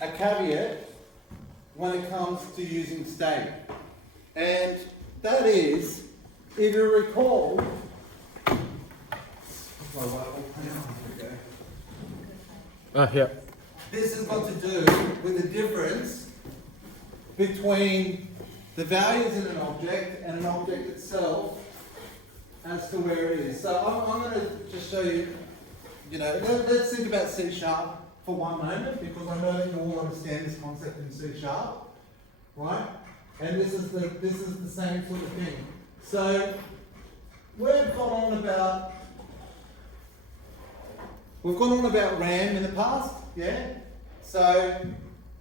a caveat when it comes to using state. And that is, if you recall, Yeah. this has got to do with the difference between the values in an object and an object itself as to where it is. So I'm going to just show you, let's think about C# for one moment, because I know that you all understand this concept in C#, right? And this is the same sort of thing. So we've gone on about RAM in the past, yeah? So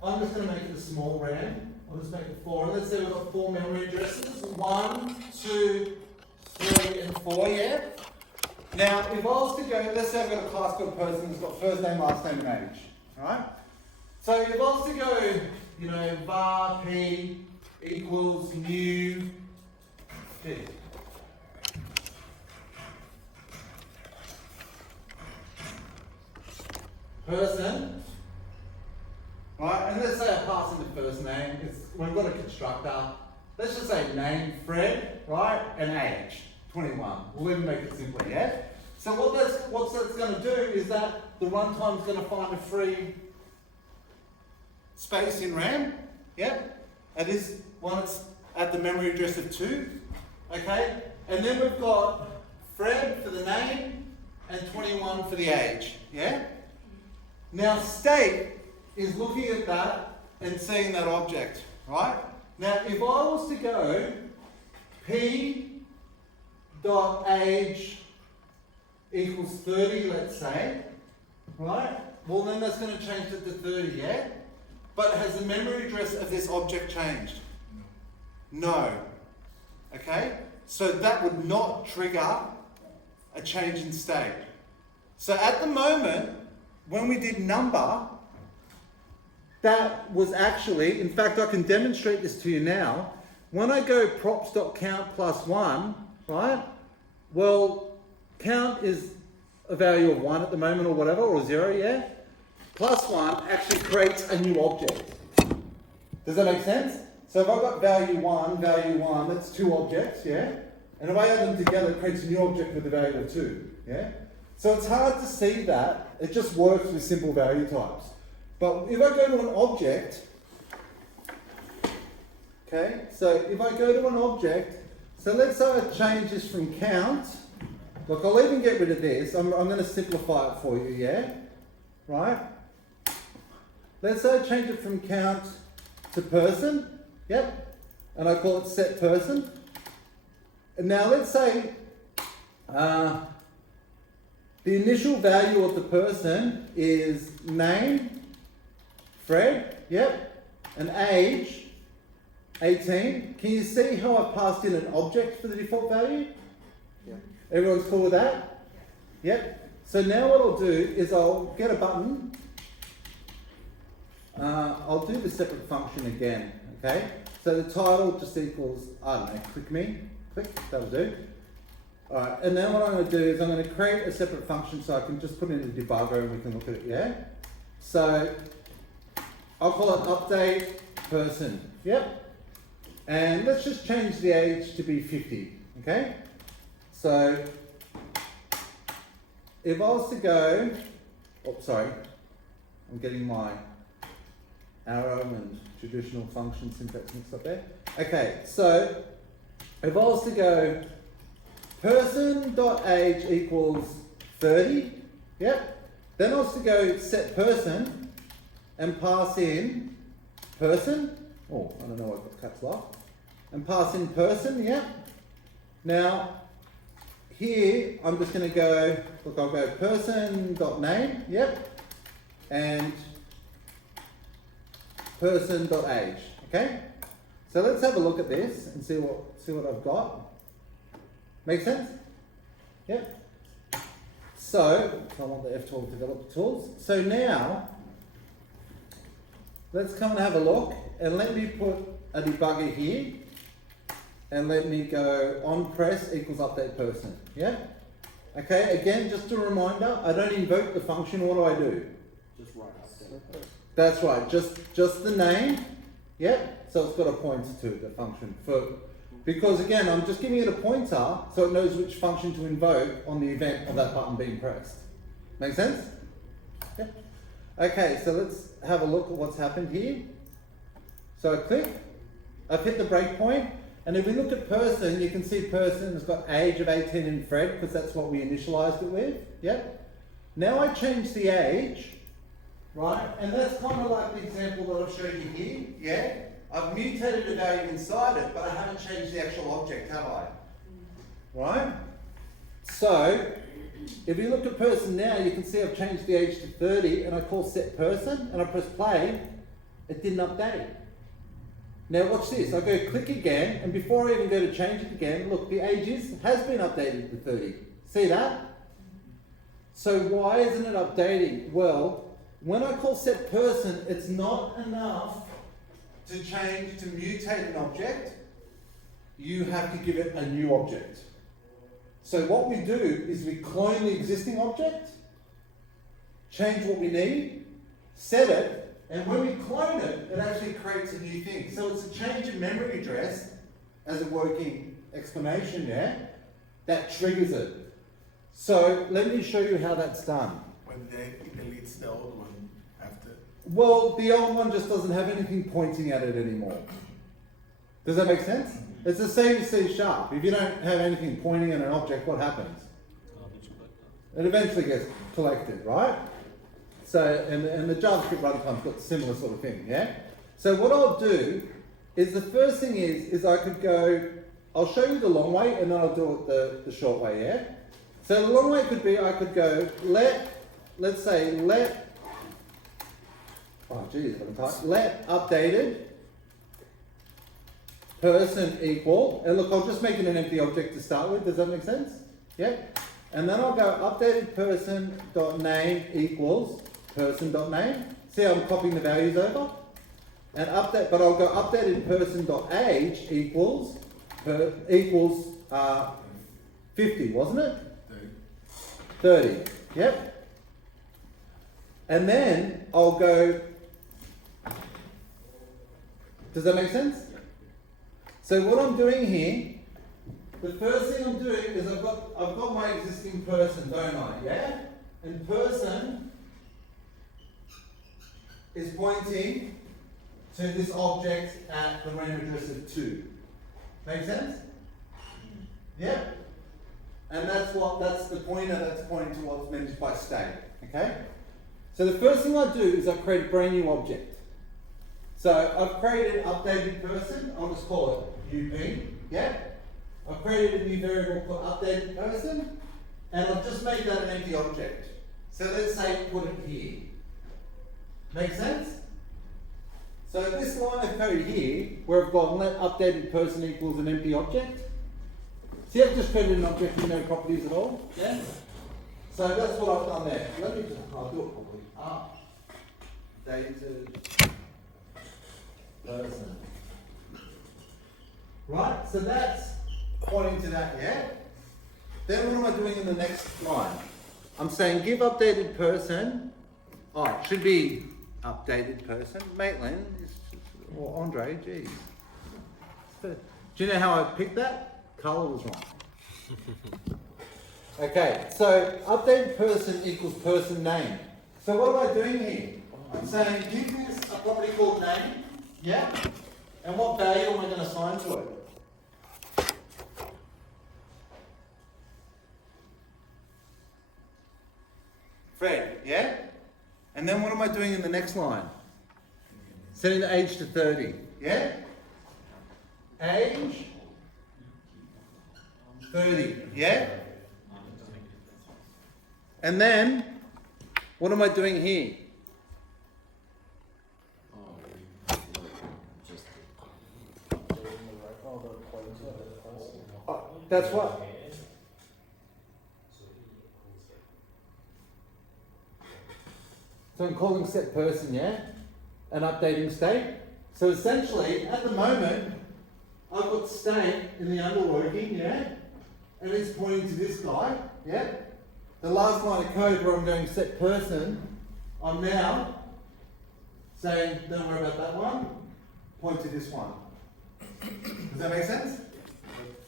I'm just going to make it a small RAM. I'll just make it 4. And let's say we've got 4 memory addresses. 1, 2, 3, and 4, yeah? Now, if I was to go, let's say I've got a class called person who's got first name, last name, and age, right? So if I was to go, var p equals new p. Person, right? And let's say I pass in the first name. We've got a constructor. Let's just say name Fred, right? And age 21. We'll even make it simpler, yeah? So what that's going to do is that the runtime is going to find a free space in RAM, yeah? And this one it's at the memory address of 2, okay? And then we've got Fred for the name and 21 for the age, yeah? Now state is looking at that and seeing that object, right? Now if I was to go p dot age equals 30, let's say, right? Well then that's going to change it to 30, yeah? But has the memory address of this object changed? No. Okay? So that would not trigger a change in state. So at the moment, when we did number, that was actually, in fact I can demonstrate this to you now. When I go props.count plus 1, right? Well, count is a value of 1 at the moment or whatever, or 0, yeah? Plus 1 actually creates a new object. Does that make sense? So if I've got value 1, that's 2 objects, yeah? And if I add them together, it creates a new object with a value of 2, yeah? So it's hard to see that. It just works with simple value types. But if I go to an object, okay, so if I go to an object, so let's say I change this from count. Look, I'll even get rid of this. I'm going to simplify it for you, yeah? Right? Let's say I change it from count to person, yep? And I call it set person. And now let's say the initial value of the person is name, Fred, yep, and age, 18. Can you see how I passed in an object for the default value? Yeah. Everyone's cool with that? Yep. So now what I'll do is I'll get a button. I'll do the separate function again, okay? So the title just equals, I don't know, click, that'll do. Alright, and then what I'm going to do is I'm going to create a separate function so I can just put in the debugger and we can look at it, yeah? So I'll call it update person, yep? And let's just change the age to be 50, okay? So if I was to go, I'm getting my arrow and traditional function syntax mixed up there. Okay, so if I was to go person.age equals 30, yep. Then I was to go set person and pass in person. Oh, I don't know what I've got caps lock. And pass in person, yep. Now, here I'm just going to go, look, I'll go person.name, yep. And person.age, okay? So let's have a look at this and see what I've got. Make sense? Yep. So I want the F12 developer tools. So now, let's come and have a look and let me put a debugger here and let me go on press equals update person, yeah? Okay, again, just a reminder, I don't invoke the function, what do I do? Just write update. That's right, just the name, yep, so it's got a pointer to the function because again, I'm just giving it a pointer so it knows which function to invoke on the event of that button being pressed. Make sense? Yep. Okay, so let's have a look at what's happened here. So I click, I've hit the breakpoint, and if we look at person, you can see person has got age of 18 in Fred because that's what we initialized it with, yep. Now I change the age, right, and that's kind of like the example that I've showed you here, yeah? I've mutated a value inside it, but I haven't changed the actual object, have I? Right? So, if you look at person now, you can see I've changed the age to 30, and I call set person, and I press play, it didn't update. Now watch this, I go click again, and before I even go to change it again, look, the age has been updated to 30. See that? So why isn't it updating? Well, when I call set person, it's not enough to change, to mutate an object. You have to give it a new object. So what we do is we clone the existing object, change what we need, set it, and when we clone it, it actually creates a new thing. So it's a change in memory address as a working explanation, yeah? That triggers it. So let me show you how that's done. When they deletes the old one after. Well, the old one just doesn't have anything pointing at it anymore. Does that make sense? It's the same as C#. If you don't have anything pointing at an object, what happens? It eventually gets collected, right? So, and the JavaScript runtime's got a similar sort of thing, yeah? So what I'll do is the first thing is I could go, I'll show you the long way and then I'll do it the short way, yeah? So the long way could be I could go let's say let updated person equal, and look, I'll just make it an empty object to start with, does that make sense? Yep. And then I'll go updated person dot name equals person dot name. See how I'm copying the values over? And update, but I'll go updated person dot age equals 50, wasn't it? 30. Yep. And then I'll go. Does that make sense? So what I'm doing here, the first thing I'm doing is I've got my existing person, don't I? Yeah? And person is pointing to this object at the random address of 2. Make sense? Yeah? And that's the pointer that's pointing to what's meant by state. Okay? So the first thing I do is I create a brand new object. So I've created updated person, I'll just call it UP, yeah? I've created a new variable called updated person, and I've just made that an empty object. So let's say put it here. Make sense? So this line of code here, where I've got let updated person equals an empty object. See, I've just created an object with no properties at all. Yeah? So that's what I've done there. Let me just, I'll do it properly. Updated person. Right, so that's pointing to that, yeah? Then what am I doing in the next line? I'm saying give updated person. Oh, it should be updated person. Maitland, or Andre, geez. Do you know how I picked that? Colour was wrong. Okay, so updated person equals person name. So what am I doing here? I'm saying give this a property called name, yeah? And what value am I going to assign to it? Fred, yeah? And then what am I doing in the next line? Setting the age to 30, yeah? Age 30, yeah? And then, what am I doing here? Oh, that's what? So I'm calling set person, yeah? And updating state. So essentially, at the moment, I've got state in the underworking, yeah? And it's pointing to this guy, yeah? The last line of code where I'm going set person, I'm now saying, don't worry about that one, point to this one. Does that make sense?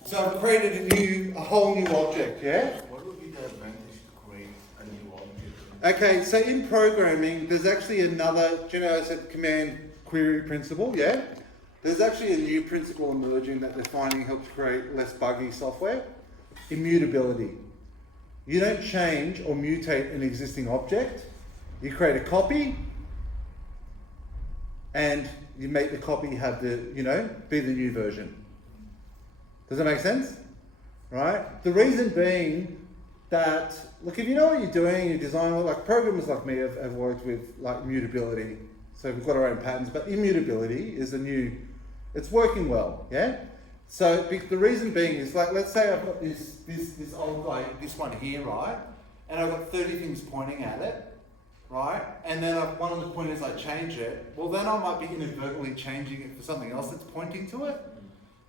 So I've created a whole new object, yeah? What would be the advantage to create a new object? Okay, so in programming, there's actually another, do you know I said command query principle, yeah? There's actually a new principle emerging that they're finding helps create less buggy software. Immutability. You don't change or mutate an existing object. You create a copy and you make the copy have the, be the new version. Does that make sense? Right? The reason being that, look, if you know what you're doing, you're designing, like programmers like me have worked with like mutability. So we've got our own patterns, but immutability is it's working well, yeah? So the reason being is like, let's say I've got this old guy, this one here, right? And I've got 30 things pointing at it, right? And then one of the pointers I change it, well then I might be inadvertently changing it for something else that's pointing to it.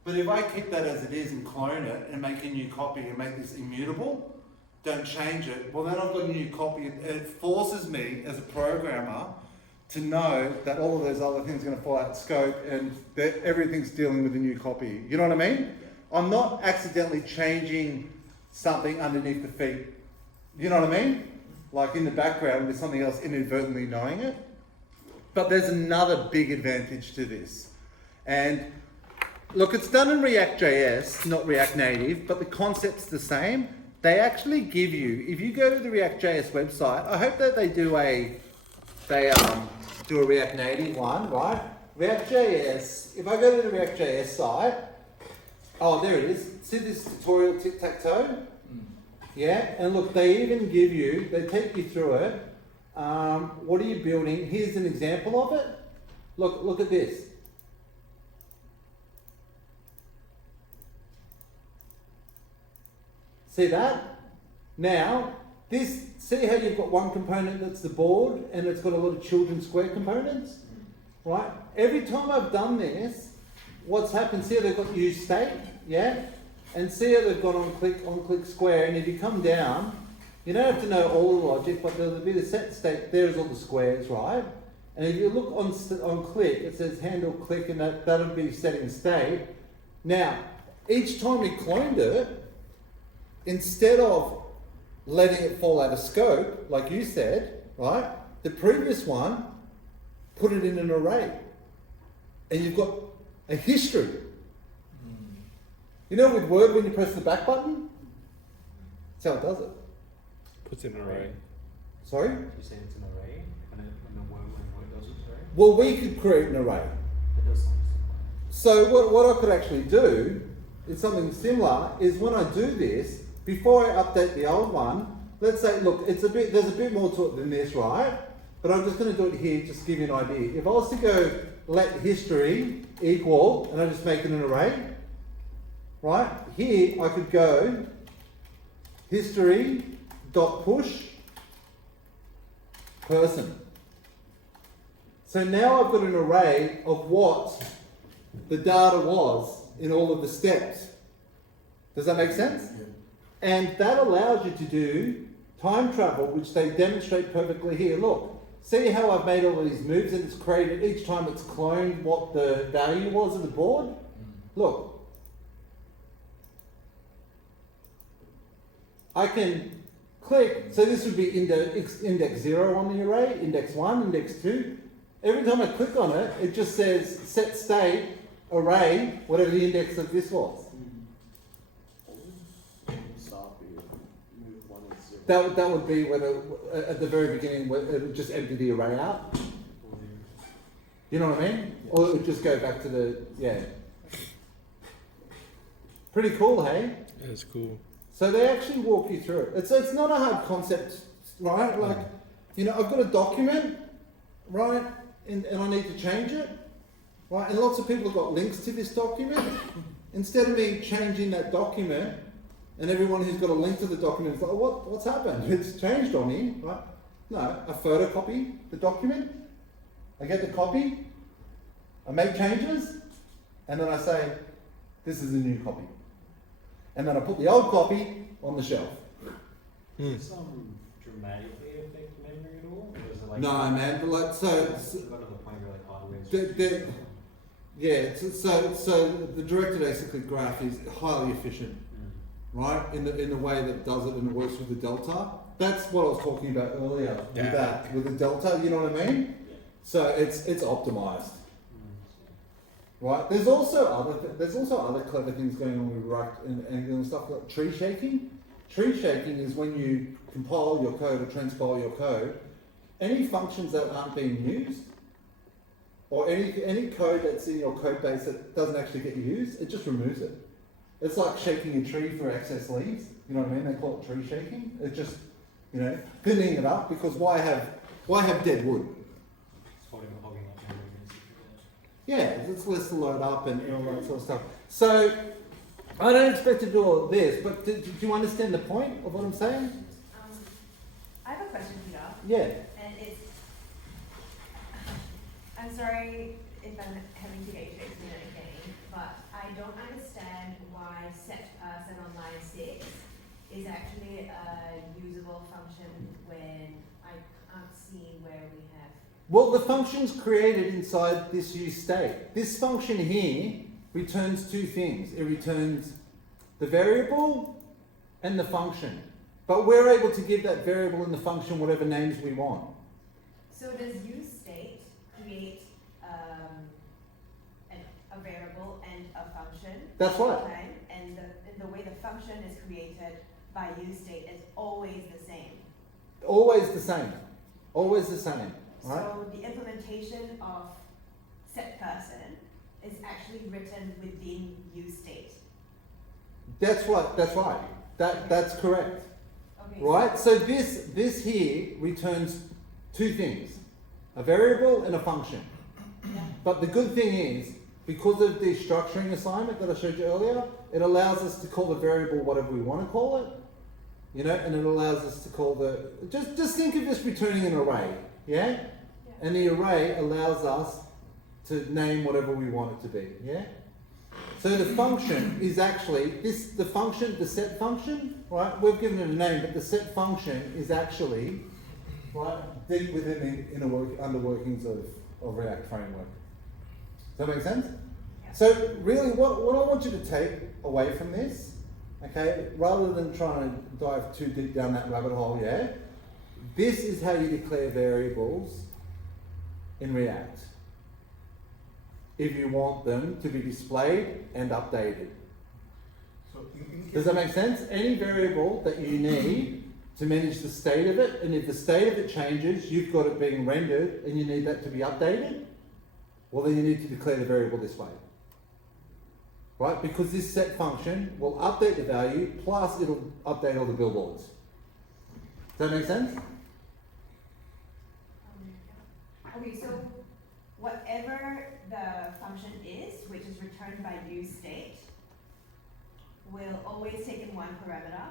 But if I keep that as it is and clone it and make a new copy and make this immutable, don't change it, well then I've got a new copy and it forces me as a programmer to know that all of those other things are going to fall out of scope and that everything's dealing with a new copy. You know what I mean? I'm not accidentally changing something underneath the feet. You know what I mean? Like in the background with something else inadvertently knowing it. But there's another big advantage to this. And look, it's done in React.js, not React Native, but the concept's the same. They actually give you, if you go to the React.js website, I hope that they do a React Native one, right? React.js, if I go to the React.js site, oh, there it is. See this tutorial tic-tac-toe? Yeah, and look, they even give you, they take you through it. What are you building? Here's an example of it. Look at this. See that? Now, see how you've got one component that's the board and it's got a lot of children's square components? Right? Every time I've done this, what's happened, see how they've got use state, yeah? And see how they've got on click square, and if you come down, you don't have to know all the logic, but there'll be the set state, there's all the squares, right? And if you look on click, it says handle click, and that'll be setting state. Now, each time we cloned it, instead of letting it fall out of scope, like you said, right? The previous one put it in an array. And you've got a history. You know with Word when you press the back button? That's how it does it. Puts in an array. Sorry? You're saying it's an array? When Word does its array? Well, we could create an array. It does something similar. So what I could actually do is something similar, is when I do this, before I update the old one, let's say, look, there's a bit more to it than this, right? But I'm just going to do it here, just to give you an idea. If I was to go let history equal, and I just make it an array, right? Here I could go history dot push person. So now I've got an array of what the data was in all of the steps. Does that make sense? Yeah. And that allows you to do time travel, which they demonstrate perfectly here. Look, see how I've made all these moves and it's created, each time it's cloned what the value was of the board? Look. I can click, so this would be index 0 on the array, index 1, index 2. Every time I click on it, it just says set state, array, whatever the index of this was. That would be when at the very beginning, it would just empty the array out. You know what I mean? Or it would just go back to the, yeah. Pretty cool, hey? Yeah, it's cool. So they actually walk you through it. It's not a hard concept, right? Like, I've got a document, right? And I need to change it, right? And lots of people have got links to this document. Instead of me changing that document, and everyone who's got a link to the document is like, oh, what's happened? It's changed on me, right? No, I photocopy the document, I get the copy, I make changes, and then I say, this is a new copy. And then I put the old copy on the shelf. Does it dramatically affect memory at all? Or is it like No, man, but like, so got to the point hardware. Yeah, so the directed acyclic graph is highly efficient, right? In the way that it does it and it works with the delta. That's what I was talking about earlier with the delta. You know what I mean? So it's optimized, right? There's also other clever things going on with React and Angular and stuff like tree shaking. Tree shaking is when you compile your code or transpile your code, any functions that aren't being used, or any code that's in your code base that doesn't actually get used, it just removes it. It's like shaking a tree for excess leaves. You know what I mean? They call it tree shaking. It's just, thinning it up, because why have dead wood? It's hogging up memory basically. Yeah, it's less to load up and all that sort of stuff. So I don't expect to do all of this, but do you understand the point of what I'm saying? I have a question, Peter. Yeah. And it's, I'm sorry if I'm having to get you to explain it again, but I don't understand why setPerson on line 6 is actually a usable function when I can't see where we have. Well, the function's created inside this use state. This function here returns two things. It returns the variable and the function. But we're able to give that variable and the function whatever names we want. So does useState create a variable and a function? That's right. Okay. And the way the function is created by useState is always the same. Always the same. Always the same. Right? So the implementation of setPerson is actually written within useState. That's right. That's right. That's correct. Okay. Right? So this here returns two things. A variable and a function. Yeah. But the good thing is, because of the structuring assignment that I showed you earlier, it allows us to call the variable whatever we want to call it. And it allows us to call just think of this returning an array, yeah? And the array allows us to name whatever we want it to be, yeah? So the function is actually, the set function, right? We've given it a name, but the set function is actually, right, deep within the under workings of React framework. Does that make sense? Yeah. So really what I want you to take away from this, okay, rather than trying to dive too deep down that rabbit hole, yeah, this is how you declare variables in React if you want them to be displayed and updated. So Does that make sense? Any variable that you need to manage the state of it, and if the state of it changes, you've got it being rendered and you need that to be updated, well then you need to declare the variable this way. Right? Because this set function will update the value, plus it'll update all the billboards. Does that make sense? Okay, so whatever the function is, which is returned by useState, will always take in one parameter,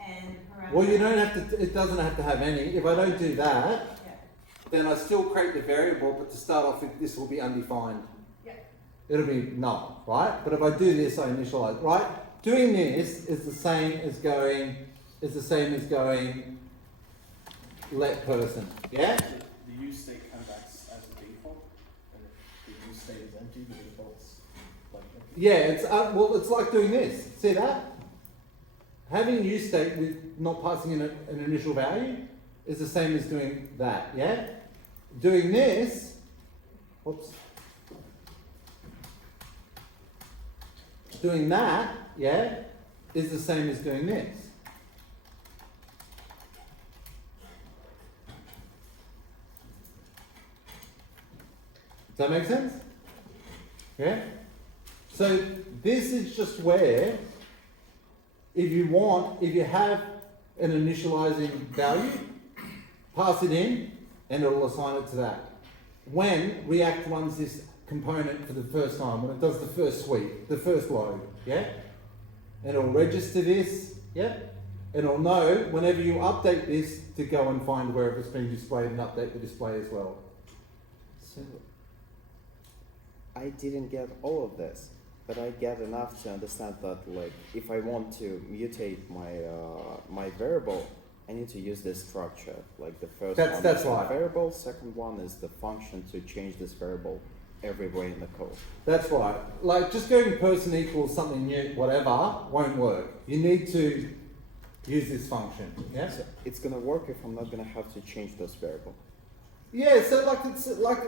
and parameter. Well, you don't have to, it doesn't have to have any. If I don't do that, Yeah. then I still create the variable, but to start off with, this will be undefined. Yeah. It'll be null, right? But if I do this, I initialize, right? Doing this is the same as going let person, yeah? the use state kind of acts as a default, and if the use state is empty, the default's like empty. Yeah, it's like doing this. See that? Having use state with not passing in an initial value is the same as doing that, yeah? Doing this, whoops. Doing that, yeah, is the same as doing this. Does that make sense? Yeah? So this is just where, if you have an initializing value, pass it in and it'll assign it to that. When React runs this component for the first time, when it does the first sweep, the first load, yeah? And it'll register this, yeah? And it'll know whenever you update this to go and find wherever it's been displayed and update the display as well. So, I didn't get all of this, but I get enough to understand that, like, if I want to mutate my my variable, I I need to use this structure. Like the first That's- one that's is the right. variable, second one is the function to change this variable everywhere in the code. That's right. Like just going person equals something new, whatever, won't work. You need to use this function. Yeah. So it's gonna work if I'm not gonna have to change this variable. Yeah. So like it's like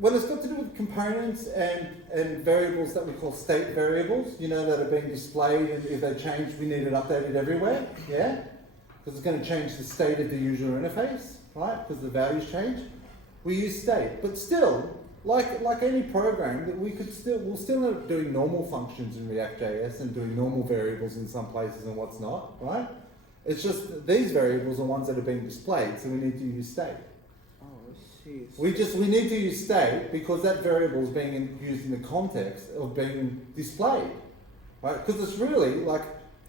when it's got to do with components and variables that we call state variables, you know, that are being displayed, and if they change, we need it updated everywhere. Yeah. Because it's going to change the state of the user interface, right? Because the values change. We use state, but still, like any program, that we'll still end up doing normal functions in React.js and doing normal variables in some places and what's not, right? It's just that these variables are ones that are being displayed, so we need to use state. Oh, I see. We need to use state because that variable is being used in the context of being displayed, right? Because it's really like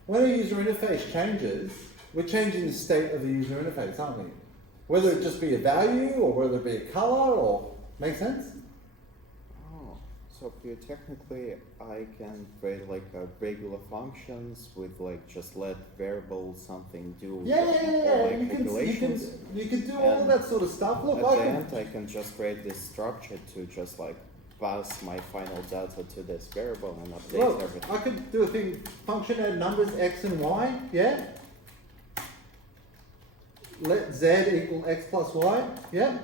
when a user interface changes, we're changing the state of the user interface, aren't we? Whether it just be a value or whether it be a color, or make sense? Oh, so here technically I can create like regular functions with like just let variable something do all Yeah. my You calculations. can do all of And that sort of stuff. Look, At I the can, end, I can just create this structure to just like pass my final data to this variable and update look, everything. I could do a thing, function add numbers x and y, yeah? Let z equal x plus y, yeah?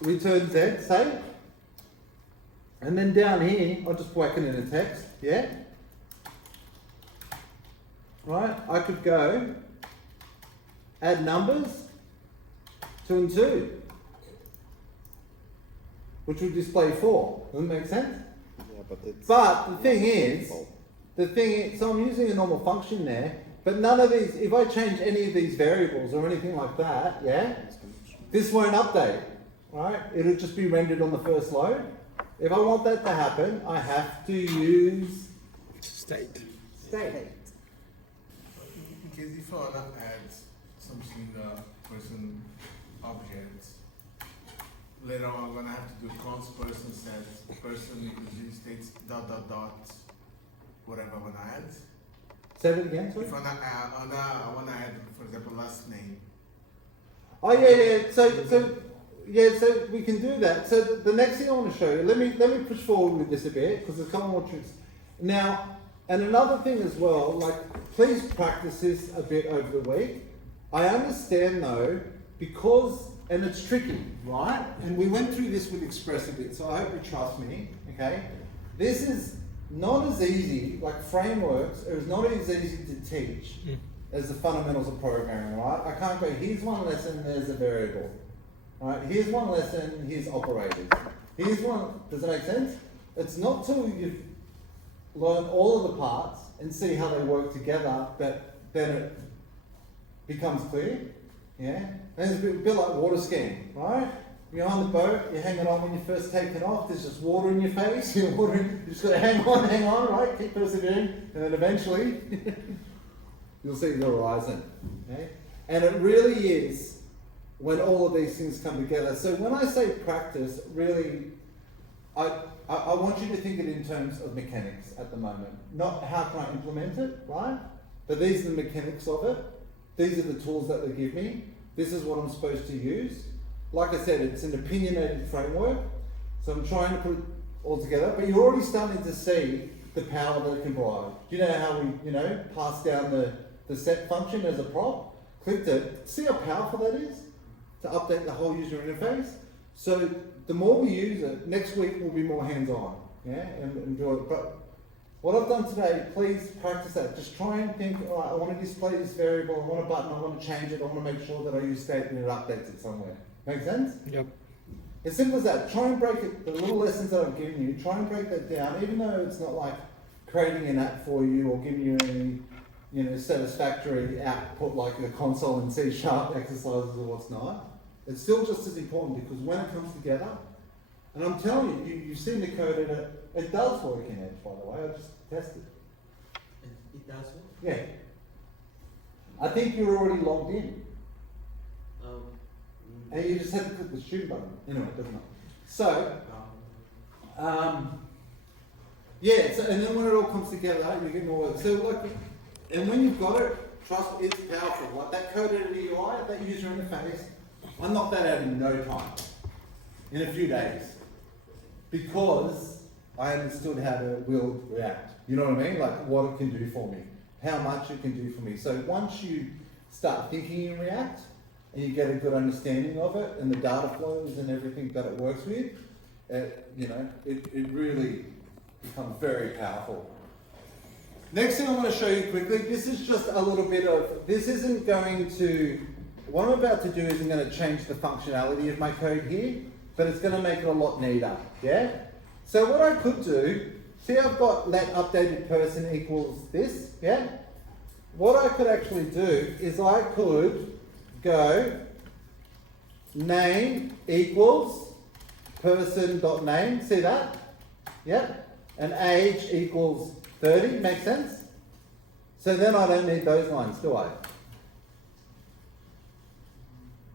Return z, say. And then down here, I'll just whack it in a text, yeah? Right, I could go add numbers 2 and 2, which would display 4. Does that make sense? Yeah, but it's But the thing is, simple. so I'm using a normal function there, but none of these, if I change any of these variables or anything like that, yeah, It's gonna change. this won't update, right? It'll just be rendered on the first load. If I want that to happen, I have to use State. state. In case if I wanna add something person objects, later on I'm gonna have to do const person set person equals states dot whatever I wanna add. Say that again, sorry? If I wanna add, for example, last name. Oh yeah. So we can do that. So the next thing I want to show you, let me push forward with this a bit because there's a couple more tricks. Now, and another thing as well, like please practice this a bit over the week. I understand though, because, and it's tricky, right? And we went through this with Express a bit, so I hope you trust me, okay? This is not as easy, like frameworks are not as easy to teach as the fundamentals of programming, right? I can't go, here's one lesson, there's a variable. Right, here's one lesson, here's operators. Here's one, does that make sense? It's not till you've learned all of the parts and see how they work together that then it becomes clear. Yeah? And it's a bit like water skiing, right? You're on the boat, you're hanging on when you first take it off, there's just water in your face, you just gotta hang on, right? Keep persevering, and then eventually you'll see the horizon. Okay? And it really is when all of these things come together. So when I say practice, really, I want you to think it in terms of mechanics at the moment. Not how can I implement it, right? But these are the mechanics of it. These are the tools that they give me. This is what I'm supposed to use. Like I said, it's an opinionated framework. So I'm trying to put it all together, but you're already starting to see the power that it can provide. Do you know how we, pass down the set function as a prop? Clicked it. See how powerful that is? To update the whole user interface. So the more we use it, next week we'll be more hands-on, and do it. But what I've done today, please practice that. Just try and think, all right, I want to display this variable, I want a button, I want to change it, I want to make sure that I use state and it updates it somewhere. Make sense? Yep. As simple as that. Try and break it, the little lessons that I've given you, try and break that down, even though it's not like creating an app for you or giving you any satisfactory output like a console and C# exercises or what's not. It's still just as important because when it comes together, and I'm telling you, you've seen the code in it, it does work in Edge, by the way, I just tested. It does work? Yeah. I think you're already logged in, and you just have to click the shoot button. Anyway, it doesn't matter. So, and then when it all comes together, you get more work. So and when you've got it, trust me, it's powerful. Like that code editor UI, that user interface, I knocked that out in no time, in a few days, because I understood how to build React. You know what I mean? Like what it can do for me, how much it can do for me. So once you start thinking in React and you get a good understanding of it and the data flows and everything that it works with, it really becomes very powerful. Next thing I want to show you quickly, this is just a little bit of, this isn't going to, what I'm about to do isn't going to change the functionality of my code here, but it's going to make it a lot neater, yeah? So what I could do, see I've got let updated person equals this, yeah? What I could actually do is I could go name equals person.name, see that? Yep. And age equals 30, makes sense? So then I don't need those lines, do I?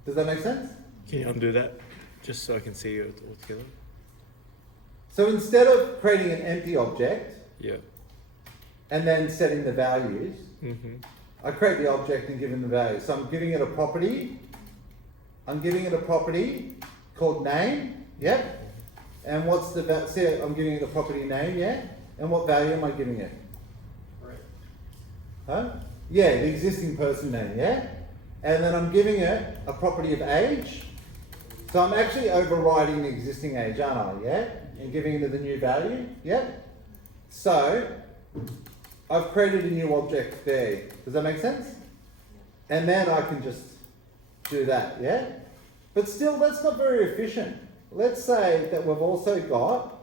Does that make sense? Can you undo that? Just so I can see it all together. So instead of creating an empty object Yeah. and then setting the values, Mm-hmm. I create the object and give it the value. So I'm giving it a property. I'm giving it a property called name, yep. And what's the value? See, I'm giving it a property name, yeah? And what value am I giving it? Right. Huh? Yeah, the existing person name, yeah? And then I'm giving it a property of age. So I'm actually overriding the existing age, aren't I, yeah? And giving it the new value, yeah? So, I've created a new object there. Does that make sense? And then I can just do that, yeah? But still, that's not very efficient. Let's say that we've also got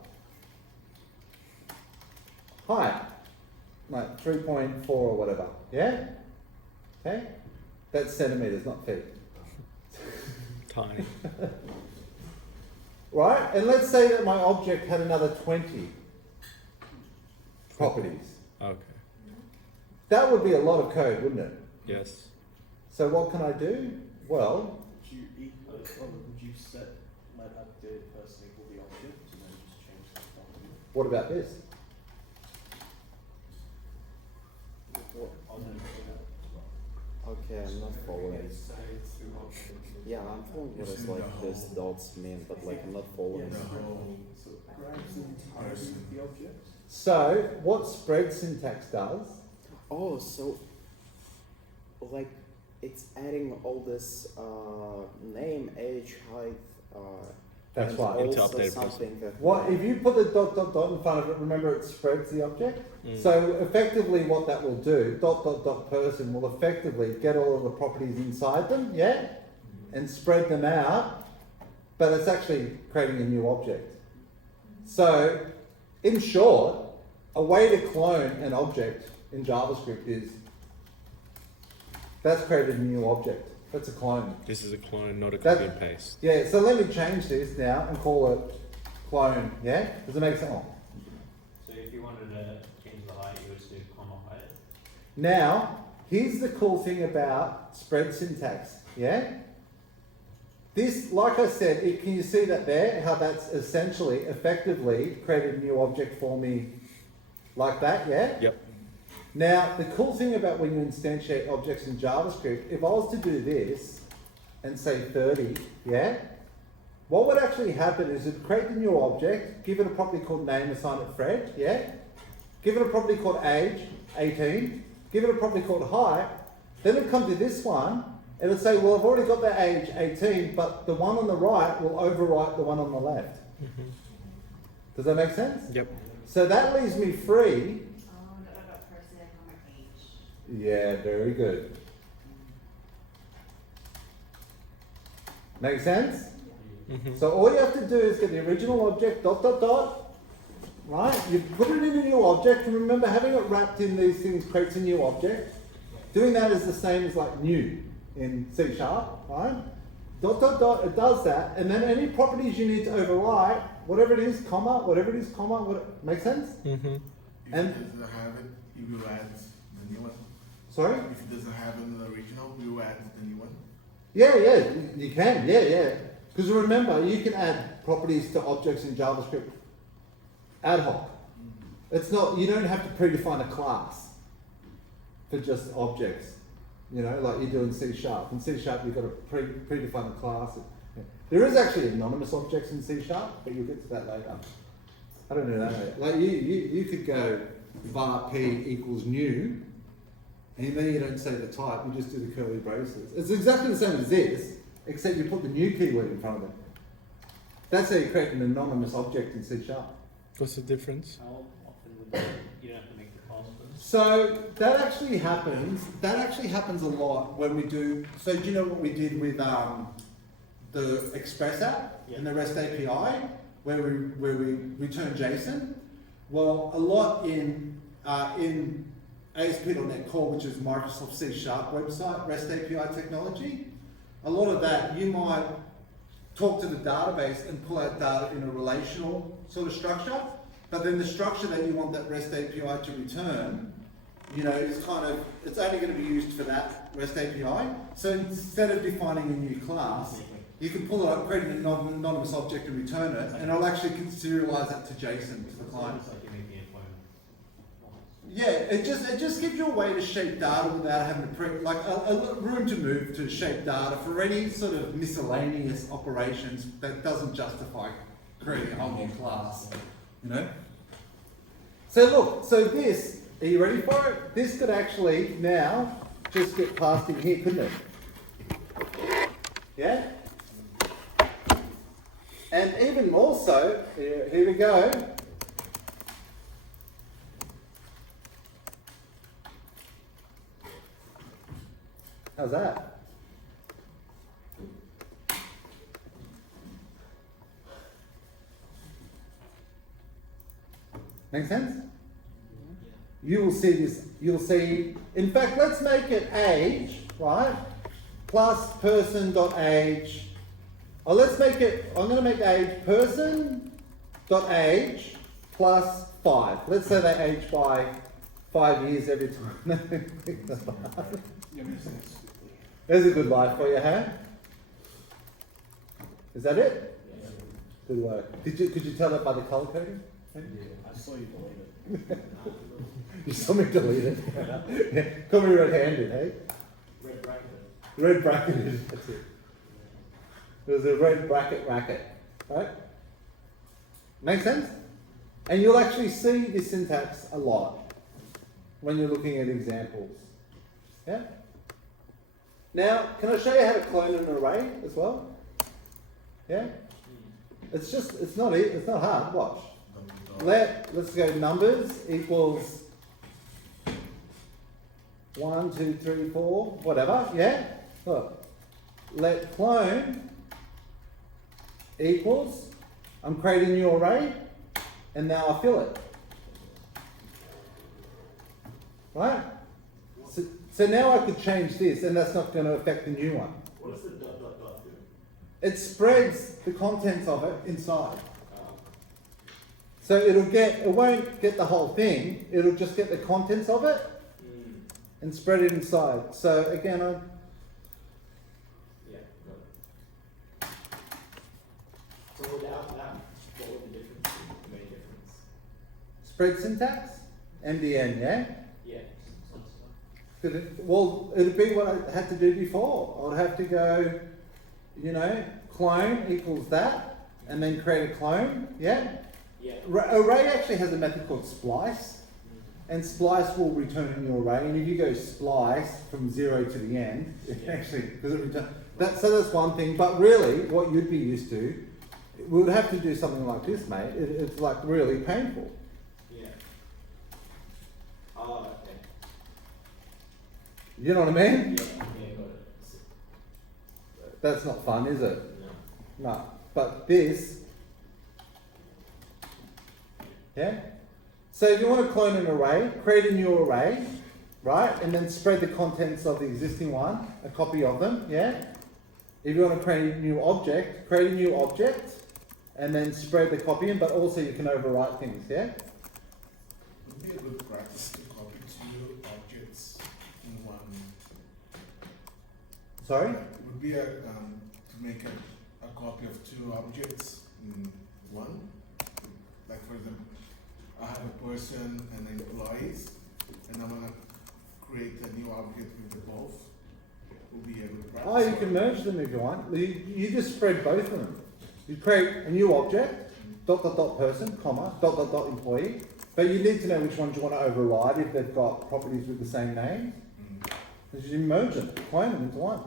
height, like 3.4 or whatever, yeah? Okay? That's centimeters, not feet. Tiny. Right? And let's say that my object had another 20 properties. Okay. That would be a lot of code, wouldn't it? Yes. So what can I do? Well, Would you set let updated person equal the object and then just change the property? what about this? On then do that as well. Okay, I'm not following. Say it's the object. Yeah, I'm following what is like this dots mean, but like I'm not following. The whole So it grabs the entirety person. of the object. So what spread syntax does, Oh, so like it's adding all this name, age, height. that's and right. Into also updated something that. What if you put the dot dot dot in front of it, remember it spreads the object? So effectively what that will do, dot dot dot person will effectively get all of the properties inside them, yeah? And spread them out, but it's actually creating a new object. So, in short, a way to clone an object in JavaScript is, that's created a new object. That's a clone. This is a clone, not a That- copy and paste. Yeah, so let me change this now and call it clone, yeah? Does it make sense? Oh. So if you wanted to change the height, you would just do comma height. Now, here's the cool thing about spread syntax, yeah? This, like I said, can you see that there? How that's essentially, effectively created a new object for me like that, yeah? Yep. Now, the cool thing about when you instantiate objects in JavaScript, if I was to do this and say 30, yeah? What would actually happen is it'd create the new object, give it a property called name, assign it Fred, yeah? Give it a property called age, 18, give it a property called height, then it'd come to this one, and it'd say, well, I've already got the age, 18, but the one on the right will overwrite the one on the left. Does that make sense? Yep. So that leaves me free. Oh, dot person, comma age. Yeah, very good. Make sense? Mm-hmm. So all you have to do is get the original object, dot, dot, dot, right? You put it in a new object, and remember having it wrapped in these things creates a new object. Doing that is the same as like new in C#, right? Dot, dot, dot, it does that, and then any properties you need to overwrite, whatever it is, comma, whatever it is, comma, make sense? Mm-hmm. If And- it doesn't have it, you will add the new one. Sorry? If it doesn't have it in the original, you will add the new one. Yeah, you can, yeah. Because remember, you can add properties to objects in JavaScript ad hoc. It's not, you don't have to predefine a class for just objects. You know, like you do in C#. In C#, you've got a predefined class. There is actually anonymous objects in C#, but you'll get to that later. I don't know that. Like you could go var p equals new, and then you don't say the type, you just do the curly braces. It's exactly the same as this, except you put the new keyword in front of it. That's how you create an anonymous object in C#. What's the difference? How often would you don't have to make the calls for this? So that actually happens. That actually happens a lot when we do. So do you know what we did with the Express app and the REST API, where we return JSON? Well, a lot in ASP.NET Core, which is Microsoft C# website REST API technology. A lot of that you might talk to the database and pull out data in a relational sort of structure, but then the structure that you want that REST API to return, you know, is kind of, it's only going to be used for that REST API. So instead of defining a new class, you can pull it up, create an anonymous object and return it, and it'll actually serialize that to JSON to the client. It's like you make the endpoint. Yeah, it just gives you a way to shape data without having to like a room to move to shape data for any sort of miscellaneous operations that doesn't justify creating a whole new class, you know? So look, so this, are you ready for it? This could actually now just get passed in here, couldn't it? Yeah? And even more so, here we go. How's that? Make sense? You will see this, you'll see, in fact, let's make it age, right? Plus person.age. Or let's make it, I'm going to make age person.age plus 5. Let's say they age by 5 years every time. There's a good life for you, huh? Is that it? Yeah. Good work. Could you tell that by the color coding? I saw you delete it. You saw me delete it. Yeah. Call me red-handed, hey? Red bracket. Red bracketed. That's it. There's a red bracket racket, right? Make sense? And you'll actually see this syntax a lot when you're looking at examples. Yeah? Now, can I show you how to clone an array as well? Yeah? It's not hard, watch. Let's go numbers equals 1, 2, 3, 4, whatever, yeah? Look, let clone equals, I'm creating a new array, and now I fill it. Right? So now I could change this, and that's not going to affect the new one. What does the dot do? It spreads the contents of it inside. So it won't get the whole thing, it'll just get the contents of it and spread it inside. So again, Yeah, got it. So without that, what would the difference be? The main difference? spread syntax, MDN, yeah? Yeah. Well, it'd be what I had to do before. I'd have to go, you know, clone equals that, and then create a clone, yeah? Yeah. Array actually has a method called splice, and splice will return a new array. And if you go splice from 0 to the end, it actually because it return that. So that's one thing. But really, what you'd be used to, we would have to do something like this, mate. It's like really painful. Yeah. Oh, okay. You know what I mean? Yeah, got it. That's not fun, is it? No. No. But this, yeah? So if you want to clone an array, create a new array, right? And then spread the contents of the existing one, a copy of them, yeah? If you want to create a new object, create a new object, and then spread the copy in, but also you can overwrite things, yeah? Would be a good practice to copy two objects in one. Sorry? Would be to make a copy of two objects in one. Like for example, I have a person and employees, and I'm gonna create a new object with the both. will be able to process. Oh, you can merge them if you want. You just spread both of them. You create a new object, dot dot dot person, comma, dot dot dot employee. But you need to know which ones you want to override if they've got properties with the same name. Because you merge them, clone them into one.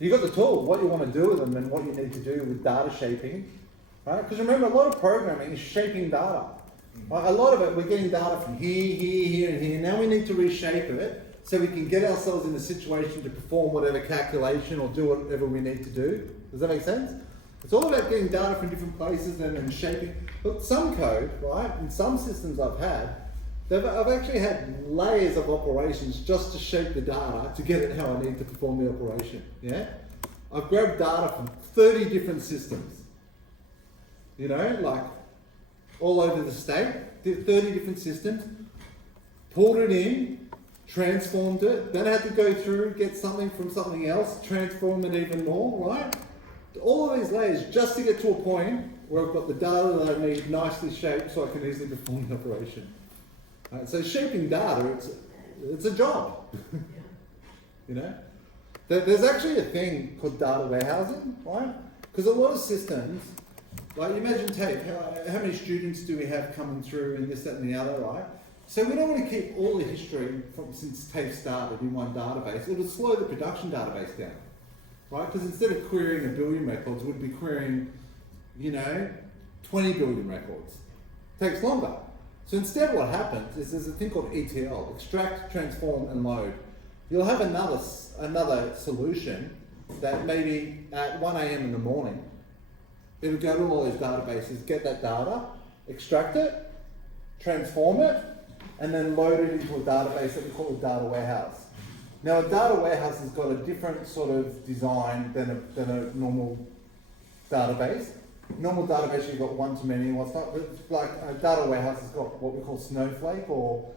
You've got the tool, what you want to do with them and what you need to do with data shaping. Right? Because remember, a lot of programming is shaping data. Right? A lot of it, we're getting data from here, and here. Now we need to reshape it so we can get ourselves in a situation to perform whatever calculation or do whatever we need to do. Does that make sense? It's all about getting data from different places and then shaping. But some code, right, in some systems I've had, I've actually had layers of operations just to shape the data to get it how I need to perform the operation. Yeah? I've grabbed data from 30 different systems. You know, like all over the state, 30 different systems, pulled it in, transformed it, then I had to go through, get something from something else, transform it even more, right? All of these layers just to get to a point where I've got the data that I need nicely shaped so I can easily perform the operation. Right, so shaping data, it's a job. You know? There's actually a thing called data warehousing, right? Because a lot of systems, like imagine TAFE, how many students do we have coming through and this, that and the other, right? So we don't want to keep all the history since TAFE started in one database. It'll slow the production database down, right? Because instead of querying 1 billion records, we'd be querying, 20 billion records. It takes longer. So instead what happens is there's a thing called ETL, extract, transform and load. You'll have another solution that maybe at 1 a.m. in the morning, it'll go to all those databases, get that data, extract it, transform it, and then load it into a database that we call a data warehouse. Now a data warehouse has got a different sort of design than a normal database. Normal database you've got one-to-many and what's not, but like a data warehouse has got what we call snowflake or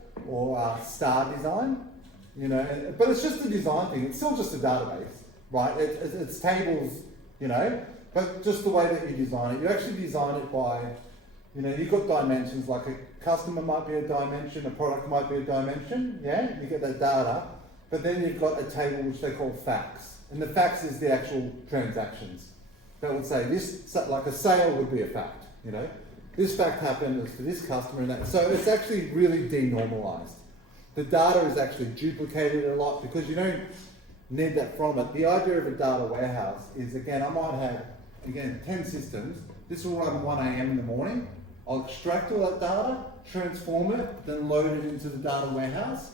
star design, but it's just a design thing. It's still just a database, right? It's tables, but just the way that you design it. You actually design it by, you've got dimensions, like a customer might be a dimension, a product might be a dimension, yeah? You get that data, but then you've got a table which they call facts. And the facts is the actual transactions. That would say this, like a sale would be a fact, This fact happened, it's for this customer and that. So it's actually really denormalized. The data is actually duplicated a lot because you don't need that from it. The idea of a data warehouse is, again, I might have, 10 systems. This will run 1 a.m. in the morning. I'll extract all that data, transform it, then load it into the data warehouse.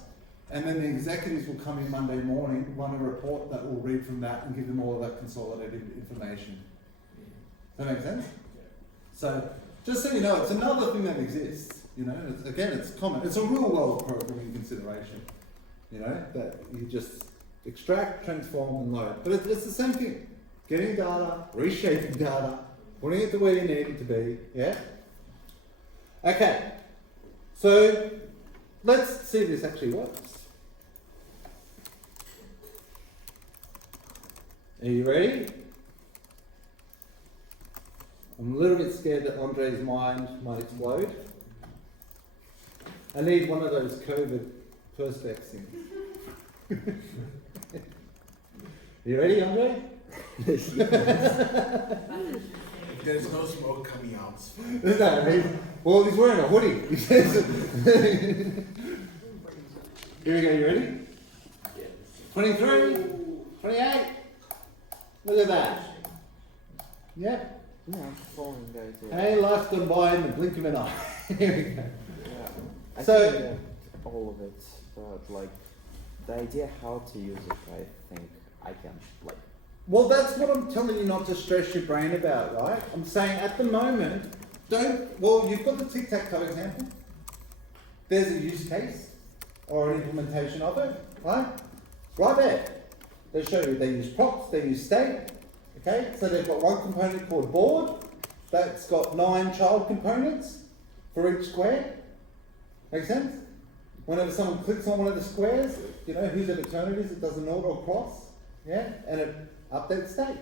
And then the executives will come in Monday morning, run a report that will read from that and give them all of that consolidated information. Does that make sense? So, just so you know, it's another thing that exists. It's common. It's a real world programming consideration. That you just extract, transform, and load. But it's the same thing. Getting data, reshaping data, putting it to where you need it to be. Yeah? Okay. So, let's see if this actually works. Are you ready? I'm a little bit scared that Andre's mind might explode. I need one of those COVID perspex things. You ready, Andre? There's no smoke coming out. Well, he's wearing a hoodie. Here we go, you ready? 23, 28. Look at that. Yep. Yeah, I'm following the idea. Hey, life's gone by in the blink of an eye. Here we go. Yeah. I So- can get all of it, but like the idea how to use it, I think I can like. Well, that's what I'm telling you not to stress your brain about, right? I'm saying at the moment, you've got the tic-tac-toe example. There's a use case or an implementation of it, right? Right there. They show you they use props, they use state. Okay, so they've got one component called board. That's got 9 child components for each square. Make sense? Whenever someone clicks on one of the squares, whose ever turn it is, it does an auto cross. Yeah, and it updates state.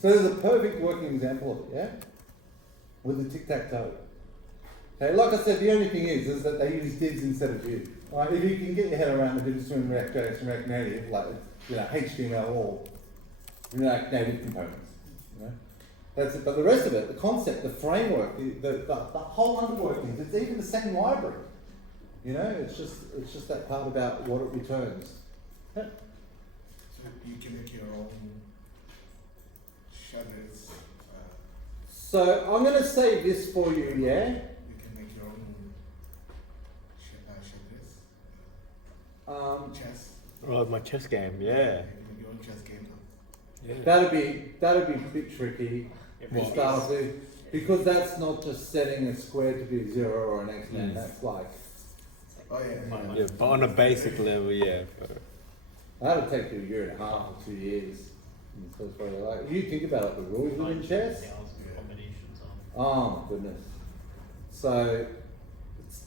So there's a perfect working example of it, yeah? With the tic-tac-toe. Okay, like I said, the only thing is that they use divs instead of view. Right? If you can get your head around the difference between React.js and React Native, like HTML or React Native components, that's it. But the rest of it, the concept, the framework, the whole underworkings, it's even the same library. It's just that part about what it returns. So you can make your own shaders. So I'm going to say this for you, yeah? You can make your own shaders. Chess. Oh, my chess game, yeah. You can make your own chess game now. Yeah. That'd be a bit tricky It to was. start with, because that's not just setting a square to be 0 or an X-man. Mm. That's like Oh yeah. Yeah, but on a basic level, yeah. that'll take you a year and a half or 2 years. So it's probably like you think about it, the rules within chess. Combinations on. Oh my goodness. So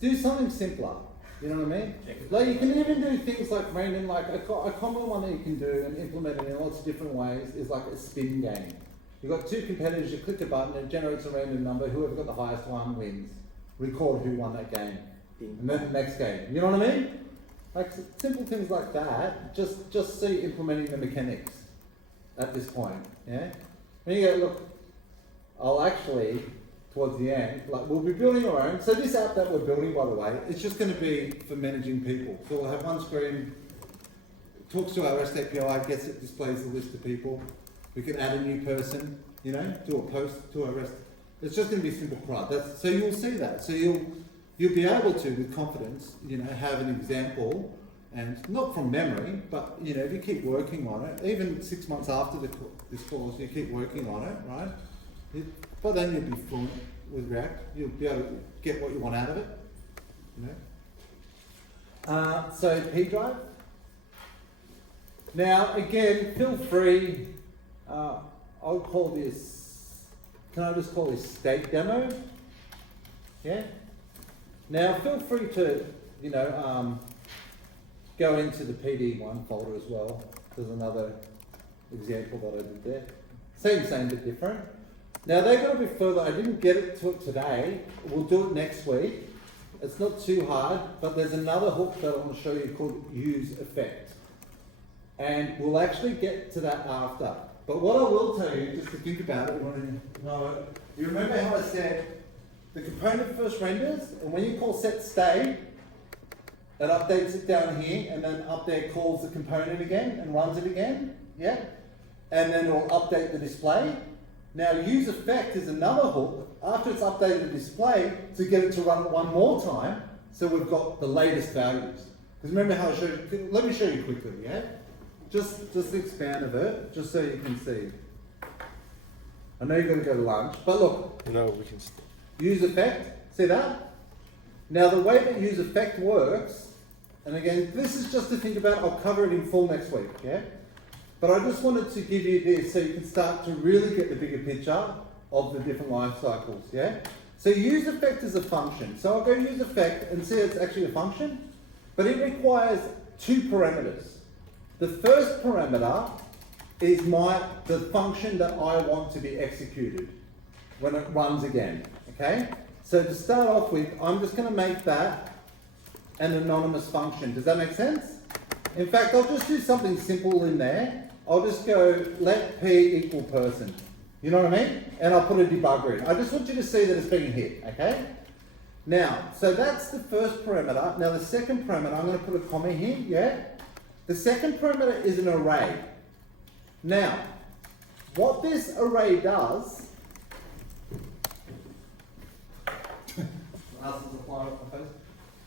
do something simpler. You know what I mean? Like you can even do things like random, like a common one that you can do and implement it in lots of different ways is like a spin game. You've got two competitors, you click a button, it generates a random number, whoever got the highest one wins. Record who won that game. And then the next game. You know what I mean? Like simple things like that, just see implementing the mechanics at this point. Yeah? When you go, look, I'll actually, towards the end, like we'll be building our own. So this app that we're building, by the way, it's just going to be for managing people. So we'll have one screen, talks to our REST API, gets it, displays the list of people. We can add a new person, do a post to our REST. It's just going to be simple CRUD. So you'll see that. So you'll be able to, with confidence, have an example, and not from memory, but if you keep working on it, even 6 months after this course, you keep working on it, right? But then you'll be fluent with React. You'll be able to get what you want out of it. So P drive. Now again, feel free. I'll call this. Can I just call this state demo? Yeah. Now feel free to go into the PD1 folder as well. There's another example that I did there. Same but different. Now they got a bit further. I didn't get it to it today. We'll do it next week. It's not too hard, but there's another hook that I want to show you called use effect. And we'll actually get to that after. But what I will tell you, just to think about it, you remember how I said the component first renders, and when you call set state, it updates it down here, and then up there calls the component again and runs it again, yeah? And then it'll update the display. Now use effect is another hook, after it's updated the display, to get it to run it one more time, so we've got the latest values. Because remember how I showed you, let me show you quickly, yeah? Just expand a bit, just so you can see. I know you're going to go to lunch, but look. No, we can. Use effect, see that? Now the way that use effect works, and again, this is just to think about, I'll cover it in full next week, yeah? But I just wanted to give you this so you can start to really get the bigger picture of the different life cycles, yeah? So use effect is a function. So I'll go use effect and see it's actually a function, but it requires two parameters. The first parameter is the function that I want to be executed when it runs again, okay? So to start off with, I'm just going to make that an anonymous function. Does that make sense? In fact, I'll just do something simple in there. I'll just go let P equal person. You know what I mean? And I'll put a debugger in. I just want you to see that it's being hit, okay? Now, so that's the first parameter. Now the second parameter, I'm going to put a comma here, yeah? The second parameter is an array. Now, what this array does,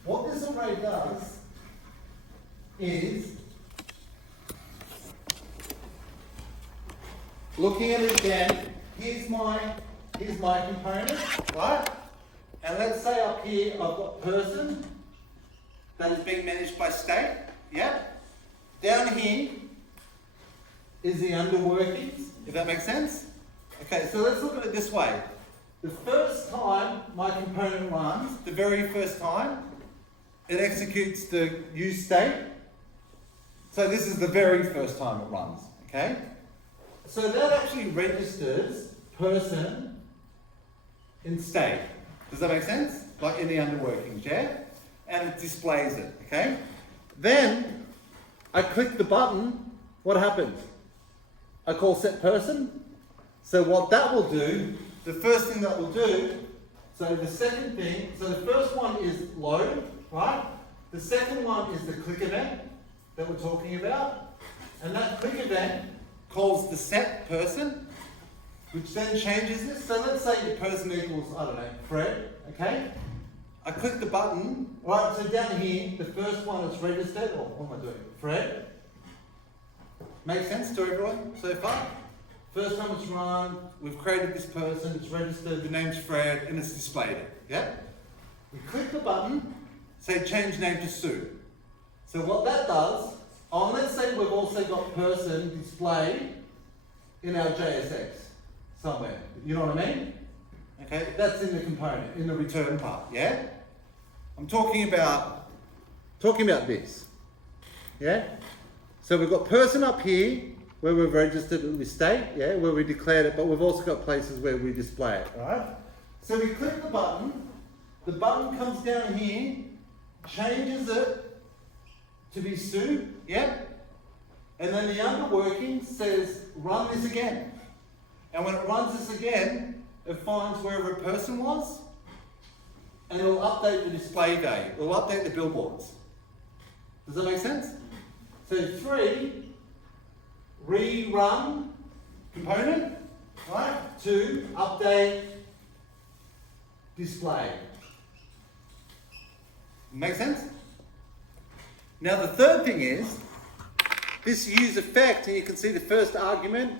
what this array does is, looking at it again, here's my component, right? And let's say up here I've got person that is being managed by state, yeah? Down here is the underworkings, if that makes sense. Okay, so let's look at it this way. The first time my component runs, the very first time, it executes the use state. So this is the very first time it runs, okay? So that actually registers person in state. Does that make sense? like in the underworkings, yeah? And it displays it, okay? Then I click the button, what happens? I call set person. So what that will do, the first thing that will do, so the second thing, so the first one is load, right? The second one is the click event that we're talking about. And that click event calls the set person, which then changes this. So let's say your person equals, I don't know, Fred, okay? I click the button, right, so down here, the first one is registered, or what am I doing? Fred. Make sense to everyone so far? First time it's run, we've created this person, it's registered, the name's Fred, and it's displayed it, yeah? We click the button, say change name to Sue. So what that does, let's say we've also got person displayed in our JSX somewhere. You know what I mean? Okay, that's in the component, in the return part, yeah? I'm talking about this, yeah? So we've got person up here, where we've registered it with state, yeah, where we declared it, but we've also got places where we display it, right? So we click the button comes down here, changes it to be Sue, yeah? And then the underworking says, run this again. And when it runs this again, it finds wherever a person was, and it'll update the display value. It'll update the billboards. Does that make sense? So 3, rerun component, right? 2, update display. Make sense? Now the third thing is, this use effect, and you can see the first argument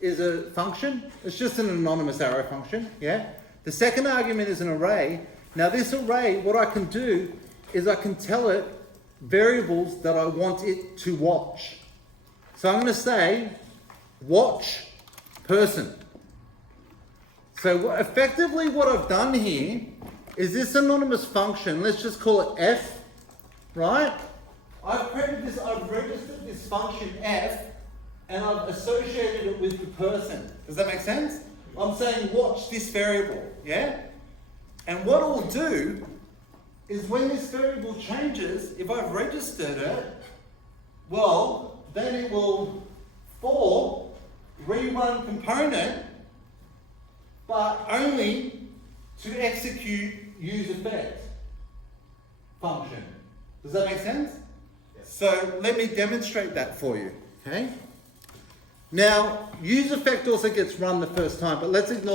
is a function. It's just an anonymous arrow function, yeah? The second argument is an array. Now this array, what I can do is I can tell it variables that I want it to watch. So I'm going to say, watch person. So effectively what I've done here is this anonymous function, let's just call it f, right? I've registered this function f, and I've associated it with the person. Does that make sense? I'm saying watch this variable, yeah? And what it will do is when this variable changes, if I've registered it, well, then it will for rerun component, but only to execute use effect function. Does that make sense? Yes. So let me demonstrate that for you, okay? Now, use effect also gets run the first time, but let's ignore